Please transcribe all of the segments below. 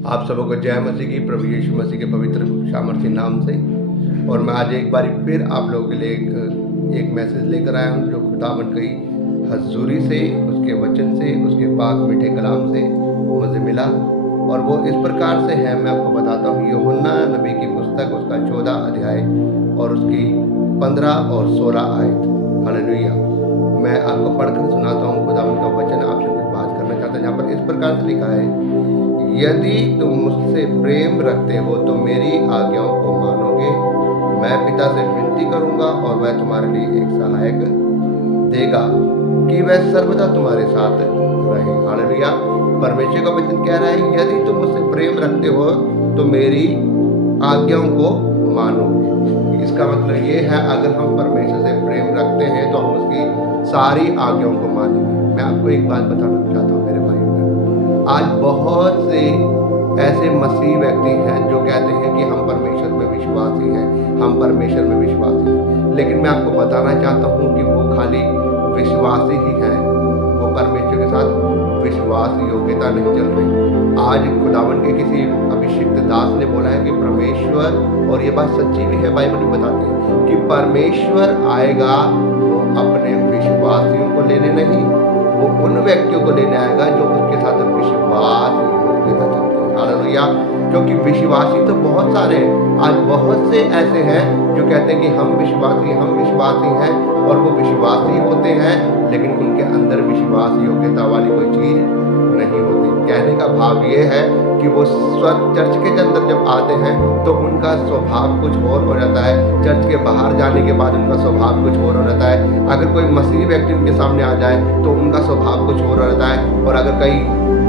आप सबों को जय मसीह की, प्रभु यीशु मसीह के पवित्र सामर्थ्य नाम से। और मैं आज एक बार फिर आप लोगों के लिए एक मैसेज लेकर आया हूँ, जो खुदावंद की हजूरी से, उसके वचन से, उसके पाक मीठे कलाम से मुझे मिला। और वो इस प्रकार से है, मैं आपको बताता हूँ। यूहन्ना नबी की पुस्तक, उसका 14 अध्याय और उसकी 15 और 16 आयत। हालेलुया। मैं आपको पढ़कर सुनाता हूँ खुदावंद का वचन, आपसे कुछ बात करना चाहता हूँ। यहाँ पर इस प्रकार से लिखा है, यदि तुम मुझसे प्रेम रखते हो तो मेरी आज्ञाओं को मानोगे। मैं पिता से विनती करूंगा और वह तुम्हारे लिए एक सहायक देगा कि वह सर्वदा तुम्हारे साथ रहे। हालेलुया। परमेश्वर का वचन कह रहा है, यदि तुम मुझसे प्रेम रखते हो तो मेरी आज्ञाओं को मानोगे। इसका मतलब ये है, अगर हम परमेश्वर से प्रेम रखते हैं तो हम उसकी सारी आज्ञाओं को मानेंगे। मैं आपको एक बात बताना चाहता हूँ मेरे भाइयों, आज बहुत से ऐसे मसीह व्यक्ति हैं जो कहते हैं कि हम परमेश्वर में विश्वासी हैं, हम परमेश्वर में विश्वासी हैं। लेकिन मैं आपको बताना चाहता हूं कि वो खाली विश्वासी ही हैं, वो परमेश्वर के साथ विश्वास योग्यता नहीं चल रही। आज खुदावन के किसी अभिषिक्त दास ने बोला है कि परमेश्वर, और ये बात सच्ची भी है, बाइबल में बताते हैं कि परमेश्वर आएगा, वो अपने विश्वासियों को लेने नहीं, वो उन व्यक्तियों को लेने आएगा जो उसके साथ विश्वास योग्यता चलते हैं। हालेलुया। क्योंकि विश्वासी तो बहुत सारे हैं। आज बहुत से ऐसे हैं जो कहते हैं कि हम विश्वासी हैं, और वो विश्वासी होते हैं, लेकिन उनके अंदर विश्वास योग्यता वाली कोई चीज नहीं होती। कहने का भाव ये है कि वो चर्च के अंदर जब आते हैं तो उनका स्वभाव कुछ और हो जाता है, चर्च के बाहर जाने के बाद उनका स्वभाव कुछ और हो जाता है। अगर कोई मसीह व्यक्ति उनके सामने आ जाए तो उनका स्वभाव कुछ और हो जाता है। और अगर कहीं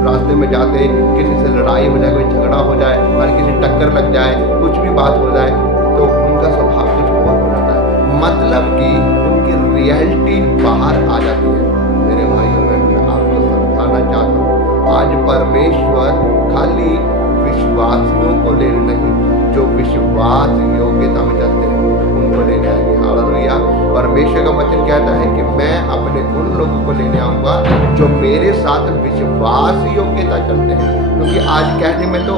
रास्ते में जाते किसी से लड़ाई हो जाए, कोई झगड़ा हो जाए, और किसी टक्कर लग जाए, कुछ भी बात हो जाए, तो उनका स्वभाव कुछ और हो जाता है। मतलब कि उनकी रियलिटी बाहर आ जाती है। मेरे भाइयों, मैं आपको समझाना चाहता हूँ, आज परमेश्वर खाली विश्वासियों को लेने नहीं, जो विश्वास योग्यता में चलते हैं उनको लेने आएंगे। हालेलुया। परमेश्वर का वचन कहता है कि मैं अपने उन लोगों को लेने आऊंगा जो मेरे साथ विश्वास योग्यता चलते हैं। क्योंकि आज कहने में तो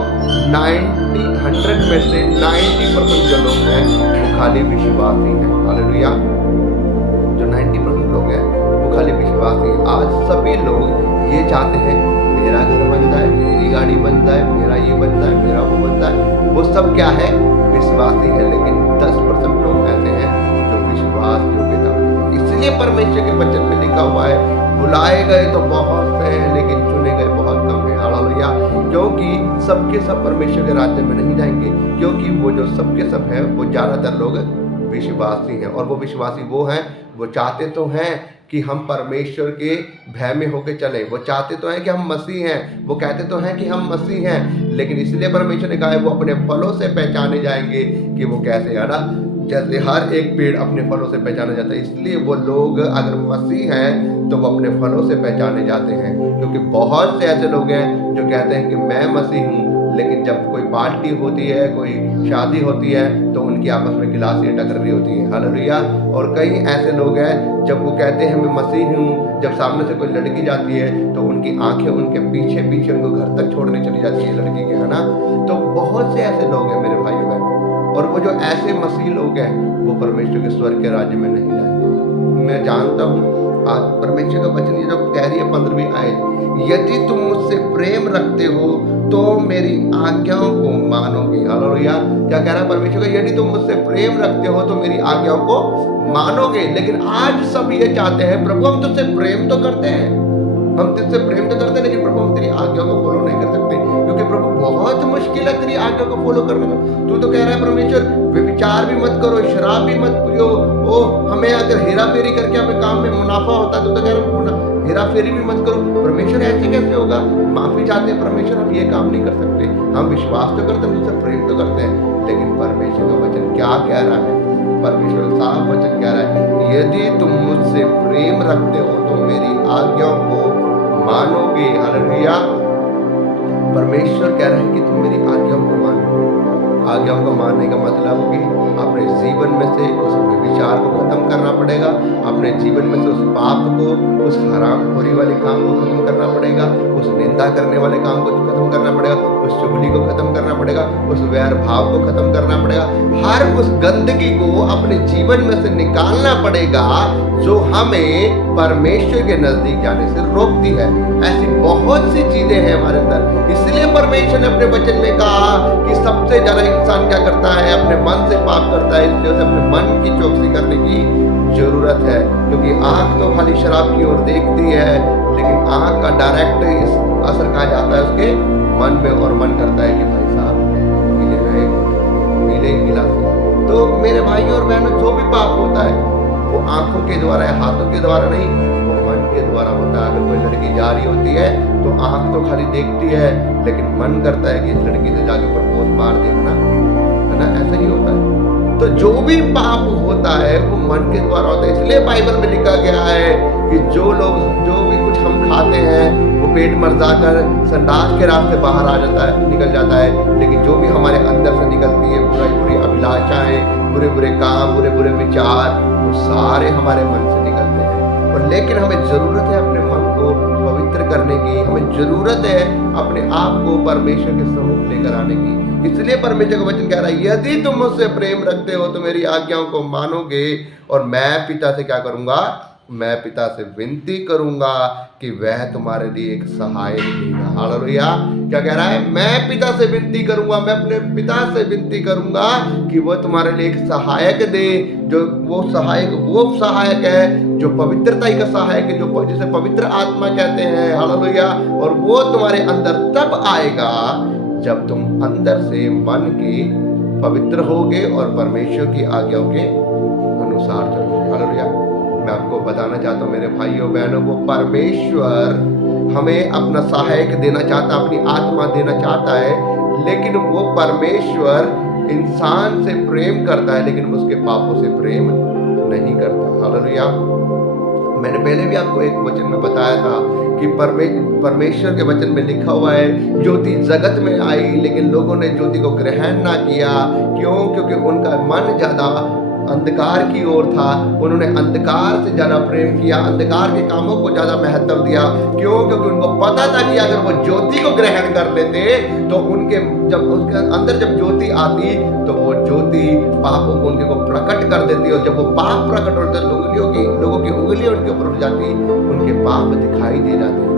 100 में से 90% जो लोग हैं वो खाली विश्वासी हैं। हालेलुया। जो 90% लोग हैं वो खाली विश्वासी हैं। आज सभी लोग ये चाहते हैं, मेरा घर बन जाए, मेरी गाड़ी बन जाए, मेरा ये बन जाए, मेरा वो बन जाए। वो सब क्या है? विश्वासी है। लेकिन 10% लोग ऐसे हैं जो विश्वास योग्यता। इसलिए परमेश्वर के वचन में लिखा हुआ है, बुलाए गए तो बहुत से हैं लेकिन चुने गए बहुत कम है। हालेलुया। क्योंकि सबके सब परमेश्वर के राज्य में नहीं जाएंगे, क्योंकि वो जो सबके सब हैं वो ज्यादातर लोग विश्वासी हैं। और वो विश्वासी वो हैं, वो चाहते तो हैं कि हम परमेश्वर के भय में होकर चले, वो चाहते तो हैं कि हम मसीह हैं, वो कहते तो हैं कि हम मसीह हैं। लेकिन इसलिए परमेश्वर ने कहा है, वो अपने फलों से पहचाने जाएंगे कि वो कैसे है ना। जैसे हर एक पेड़ अपने फलों से पहचाना जाता है, इसलिए वो लोग अगर मसीह हैं तो वो अपने फलों से पहचाने जाते हैं। क्योंकि बहुत से ऐसे लोग हैं जो कहते हैं कि मैं मसीह हूँ, लेकिन जब कोई पार्टी होती है, कोई शादी होती है, तो उनकी आपस में गिलासियाँ टकर रही होती हैं। हालेलुया। और कई ऐसे लोग हैं जब वो कहते हैं मैं मसीह हूँ, जब सामने से कोई लड़की जाती है तो उनकी आंखें उनके पीछे पीछे उनको घर तक छोड़ने चली जाती है लड़की के, है ना। तो बहुत से ऐसे लोग हैं मेरे भाई बहन, और वो जो ऐसे मसीह लोग हैं वो परमेश्वर के स्वर्ग के राज्य में नहीं जाएंगे। मैं जानता हूँ आज परमेश्वर का वचन ये जो कह रही है 15वीं आयत, यदि तुम मुझसे प्रेम रखते हो तो मेरी आज्ञाओं को मानोगे। हालेलुया। क्या कह रहा है परमेश्वर का? यदि तुम मुझसे प्रेम रखते हो तो मेरी आज्ञाओं को मानोगे। लेकिन आज सब ये चाहते हैं, प्रभु हम तुझसे प्रेम तो करते हैं, हम तुझसे प्रेम तो करते हैं, लेकिन प्रभु हम तेरी आज्ञा को फॉलो नहीं कर सकते। क्योंकि प्रभु बहुत मुश्किल है तेरी आज्ञा को फॉलो करने में। तू तो कह रहा है परमेश्वर, व्यभिचार भी मत करो, शराब भी मत पियो। ओ हमें अगर हेरा फेरी करके हमें काम में मुनाफा होता है, तो कह रहा हेरा फेरी भी मत करो। परमेश्वर ऐसे कैसे होगा? माफी चाहते हैं परमेश्वर, हम ये काम नहीं कर सकते। हम विश्वास तो करते हैं, तुझसे प्रेम तो करते हैं, लेकिन परमेश्वर का वचन क्या कह रहा है? परमेश्वर का साफ वचन कह रहा है, यदि तुम मुझसे प्रेम रखते हो तो मेरी आज्ञाओं को मानोगे। हालेलुया। परमेश्वर कह रहा है कि तुम मेरी आज्ञाओं को मानो। आज्ञाओं को मानने का मतलब कि अपने जीवन में से उस विचार को खत्म करना पड़ेगा, अपने जीवन में से उस पाप को, उस हरामखोरी वाले काम को खत्म करना पड़ेगा, उस निंदा करने वाले काम को खत्म करना पड़ेगा, उस चुगली उस वैर भाव को खत्म करना पड़ेगा, हर उस गंदगी को अपने जीवन में से निकालना पड़ेगा जो हमें परमेश्वर के नजदीक जाने से रोकती है। ऐसी बहुत सी चीजें हैं हमारे अंदर, इसलिए परमेश्वर ने अपने वचन में कहा कि सबसे ज्यादा इंसान क्या करता है, अपने मन से पाप करता है, इसलिए उसे अपने मन की चौकसी करने की जरूरत है। क्योंकि आंख तो खाली शराब की ओर देखती है, लेकिन आंख का डायरेक्ट इस असर कहाँ जाता है, उसके मन में, और मन करता है कि भाई साहब पीले गिलास। तो मेरे भाइयों और बहनों, जो भी पाप होता है वो आंखों के द्वारा है, हाथों के द्वारा नहीं, वो मन के द्वारा होता है। अगर कोई लड़की जा रही होती है तो आंख तो खाली देखती है, लेकिन मन करता है कि इस लड़की से जाके प्रपोज मार देना, है ना, ऐसा ही होता है। तो जो भी पाप होता है वो मन के द्वारा होता है। इसलिए बाइबल में लिखा गया है कि जो भी कुछ हम खाते हैं वो पेट मर जाकर संडास के रास्ते बाहर आ जाता है, निकल जाता है, लेकिन जो भी हमारे अंदर से निकलती है, बुरी अभिलाषाएं, बुरे काम, बुरे विचार, वो सारे हमारे मन से निकलते हैं। और लेकिन हमें जरूरत है अपने मन को पवित्र करने की, हमें जरूरत है अपने आप को परमेश्वर के सम्मुख लेकर आने की। इसलिए परमेश्वर का वचन कह रहा है, यदि तुम मुझसे प्रेम रखते हो तो मेरी आज्ञाओं को मानोगे, और मैं पिता से क्या करूंगा, मैं पिता से विनती करूंगा कि वह तुम्हारे लिए एक सहायक देगा। हालेलुया। क्या कह रहा है, मैं पिता से विनती करूंगा, मैं अपने पिता से विनती करूंगा कि वो तुम्हारे लिए एक सहायक दे। जो वो सहायक है जो पवित्रता का सहायक है, जो जिसे पवित्र आत्मा कहते हैं। हालेलुया। और वो तुम्हारे अंदर तब आएगा जब तुम अंदर से मन के पवित्र होगे और परमेश्वर की आज्ञाओं के अनुसार चलोगे। हालेलुया। मैं आपको बताना चाहता हूँ मेरे भाइयों बहनों, वो परमेश्वर हमें अपना सहायक देना चाहता, अपनी आत्मा देना चाहता है, लेकिन वो परमेश्वर इंसान से प्रेम करता है, लेकिन उसके पापों से प्रेम नहीं करता। हालेलुया। मैंने पहले भी आपको एक वचन में बताया था कि परमेश्वर के वचन में लिखा हुआ है, ज्योति जगत में आई लेकिन लोगों ने ज्योति को ग्रहण ना किया। क्यों? क्योंकि उनका मन ज्यादा अंधकार की ओर था, उन्होंने अंधकार से ज्यादा प्रेम किया, अंधकार के कामों को ज्यादा महत्व दिया। क्यों? क्योंकि उनको पता था कि अगर वो ज्योति को ग्रहण कर लेते तो उनके उसके अंदर जब ज्योति आती तो वो ज्योति पापों को उनके को प्रकट कर देती, और जब वो पाप प्रकट होते लोगों की उंगलियां उनके ऊपर उठ जाती, उनके पाप दिखाई दे जाते।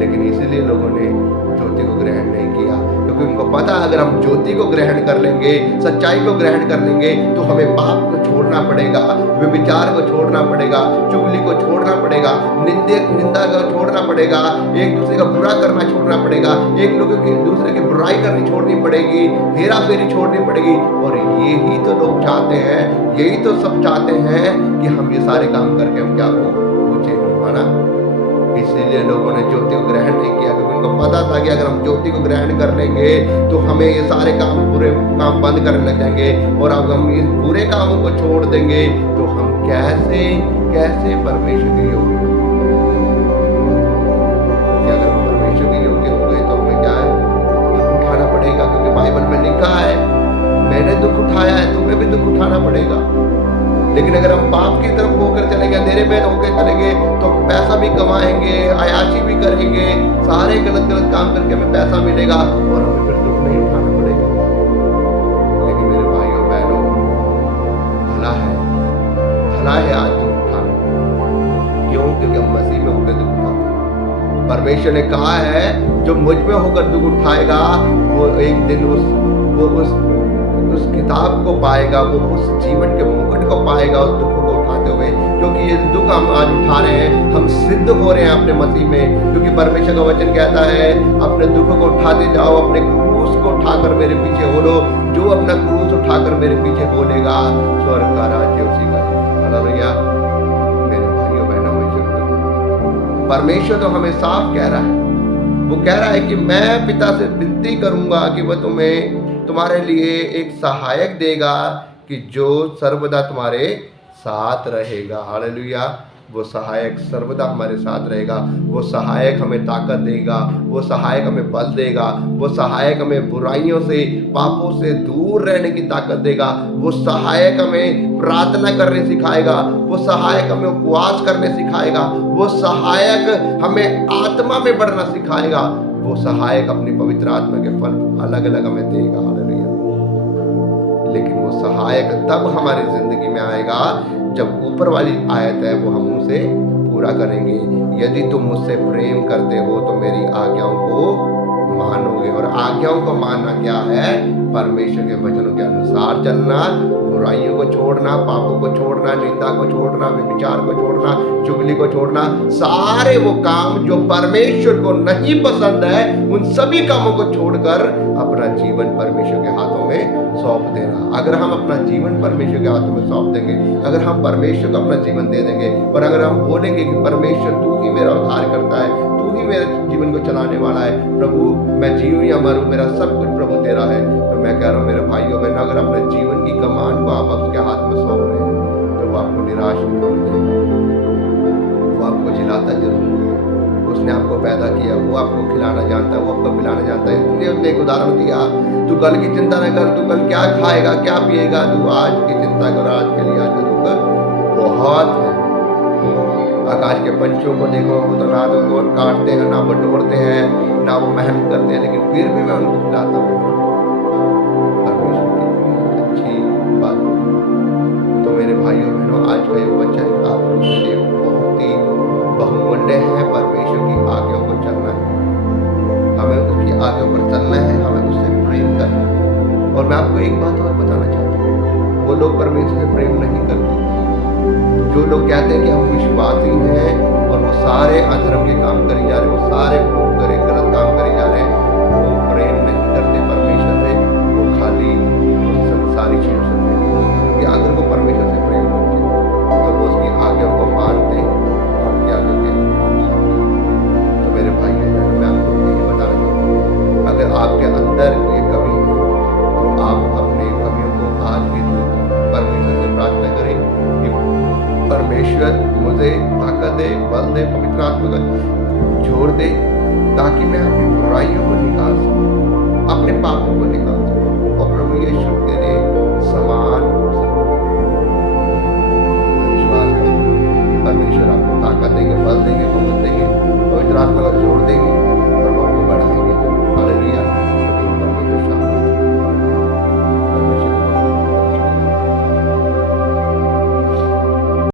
लेकिन इसीलिए लोगों ने ज्योति को ग्रहण नहीं किया, क्योंकि उनको पता अगर हम ज्योति को ग्रहण कर लेंगे, सच्चाई को ग्रहण कर लेंगे, तो हमें पाप को छोड़ना पड़ेगा, व्यभिचार को छोड़ना पड़ेगा, चुगली को छोड़ना पड़ेगा, निंदा को छोड़ना पड़ेगा, एक दूसरे का बुरा करना छोड़ना पड़ेगा, एक लोगों की दूसरे की बुराई करनी छोड़नी पड़ेगी, हेरा फेरी छोड़नी पड़ेगी। और यही तो लोग चाहते हैं, यही तो सब चाहते हैं कि हम ये सारे काम करके हम क्या हो ऊंचे हो, है ना। इसीलिए लोगों ने ज्योति को ग्रहण नहीं किया, क्योंकि उनको पता था कि अगर हम ज्योति को ग्रहण कर लेंगे तो हमें ये सारे काम, बुरे काम बंद करने लग जाएंगे, और अब हम इन बुरे कामों को छोड़ देंगे तो हम कैसे परमेश्वर के योग्य। अगर हम परमेश्वर के योग्य हो गए तो हमें क्या है, दुख उठाना पड़ेगा, क्योंकि बाइबल में लिखा है मैंने दुख उठाया है, तुम्हें भी दुख उठाना पड़ेगा। लेकिन अगर हम पाप की तरफ होकर चलेंगे, अंधेरे में होकर चलेंगे, तो हम पैसा भी कमाएंगे, अयाशी भी करेंगे, सारे गलत काम करके हमें पैसा मिलेगा और हमें फिर दुख नहीं उठाना पड़ेगा। लेकिन मेरे भाइयों बहनों, भला है आज दुख उठाना। क्यों? क्योंकि हम मसीह में होकर दुख उठाते हैं। परमेश्वर ने कहा है जो मुझ में होकर दुख उठाएगा वो एक दिन उस किताब को पाएगा, वो उस जीवन के मुकुट को पाएगा, उस दुख को उठाते हुए। क्योंकि ये दुख हम आज उठा रहे हैं, हम सिद्ध हो रहे हैं अपने मसीह में, क्योंकि परमेश्वर का वचन कहता है अपने दुख को उठाते जाओ, अपने क्रूस को उठाकर मेरे पीछे हो लो। जो अपना क्रूस उठाकर मेरे पीछे बोलेगा, स्वर्ग का राज्य उसी का। हालेलुया। मेरे भाइयों बहनों में जरूरत है, परमेश्वर तो हमें साफ कह रहा है, वो कह रहा है कि मैं पिता से विनती करूंगा कि वह तुम्हारे लिए एक सहायक देगा कि जो सर्वदा तुम्हारे साथ रहेगा। हालेलुया। वो सहायक सर्वदा हमारे साथ रहेगा, वो सहायक हमें ताकत देगा, वो सहायक हमें बल देगा, वो सहायक हमें बुराइयों से, पापों से दूर रहने की ताकत देगा, वो सहायक हमें प्रार्थना करने सिखाएगा, वो सहायक हमें उपवास करने सिखाएगा, वो सहायक हमें आत्मा में बढ़ना सिखाएगा, वो सहायक अपनी पवित्र आत्मा के फल अलग अलग हमें देगा। हालेलुया। लेकिन वो सहायक तब हमारी जिंदगी में आएगा जब ऊपर वाली आयत है वो हम उसे पूरा करेंगे। यदि तुम मुझसे प्रेम करते हो तो मेरी आज्ञाओं को मानोगे। और आज्ञाओं को मानना क्या है? परमेश्वर के वचनों के अनुसार चलना, बुराइयों को छोड़ना, पापों को छोड़ना, निंदा को छोड़ना, व्यभिचार को छोड़ना, चुगली को छोड़ना, सारे वो काम जो परमेश्वर को नहीं पसंद है उन सभी कामों को छोड़कर अपना जीवन परमेश्वर के हाथों में सौंप देना। अगर हम अपना जीवन परमेश्वर के हाथों में सौंप देंगे, अगर हम परमेश्वर को अपना जीवन दे देंगे और अगर हम बोलेंगे कि परमेश्वर तू ही मेरा उद्धार करता है, तू ही मेरे जीवन को चलाने वाला है, प्रभु मैं जीऊं या मरूं मेरा सब कुछ प्रभु तेरा है, तो मैं कह रहा हूँ मेरे भाइयों बहनों, अगर अपने जीवन की कमान को आप उसके हाथ में सौंप रहे हैं तो वो आपको निराश नहीं होने देगा। वो आपको जिलाता जरूर है। उसने आपको पैदा किया, वो आपको खिलाना जानता है, वो आपको पिलाना जानता है। इसलिए उसने एक उदाहरण दिया, तू कल की चिंता न कर, तू कल क्या खाएगा क्या पिएगा, तू आज की चिंता कर, आज के लिए आज का दुख बहुत है। आकाश के पंछियों को देखो, वो तो ना तो काटते हैं, ना बटोरते हैं, ना वो मेहनत करते हैं, लेकिन फिर भी मैं उनको खिलाता हूँ। परमेश्वर की अच्छी बात। तो मेरे भाइयों बहनों, आज का ये वचन आप लोगों के लिए बहुत ही बहुमूल्य है। परमेश्वर की आज्ञाओं को चलना है, हमें उसकी आज्ञाओं पर चलना है, हमें उससे प्रेम करना है। और मैं आपको एक बात और बताना चाहता हूँ, वो लोग परमेश्वर से प्रेम नहीं करते जो लोग कहते हैं कि हम विश्वासी हैं और वो सारे अधर्म के काम करे जा रहे हैं, वो सारे गलत काम करे जा रहे हैं, वो प्रेम नहीं करते परमेश्वर से, वो खाली संसारी चीजों से प्रेम करते। क्योंकि अगर वो परमेश्वर से प्रेम करते तो वो उसकी आज्ञाओं को मानते और क्या करते। तो मेरे भाइयों बहनों, मैं आपको यही बताना चाहता हूँ, अगर आपके अंदर ये कमी है तो आप अपने कमियों को आज ही दूर करें, परमेश्वर से प्रार्थना करें कि परमेश्वर मुझे ताकत दे, बल दे, पवित्र आत्मा का जोर दे, ताकि मैं अपनी बुराइयों को निकाल सकूं, अपने पापों को निकाल सकूं और प्रभु यीशु तेरे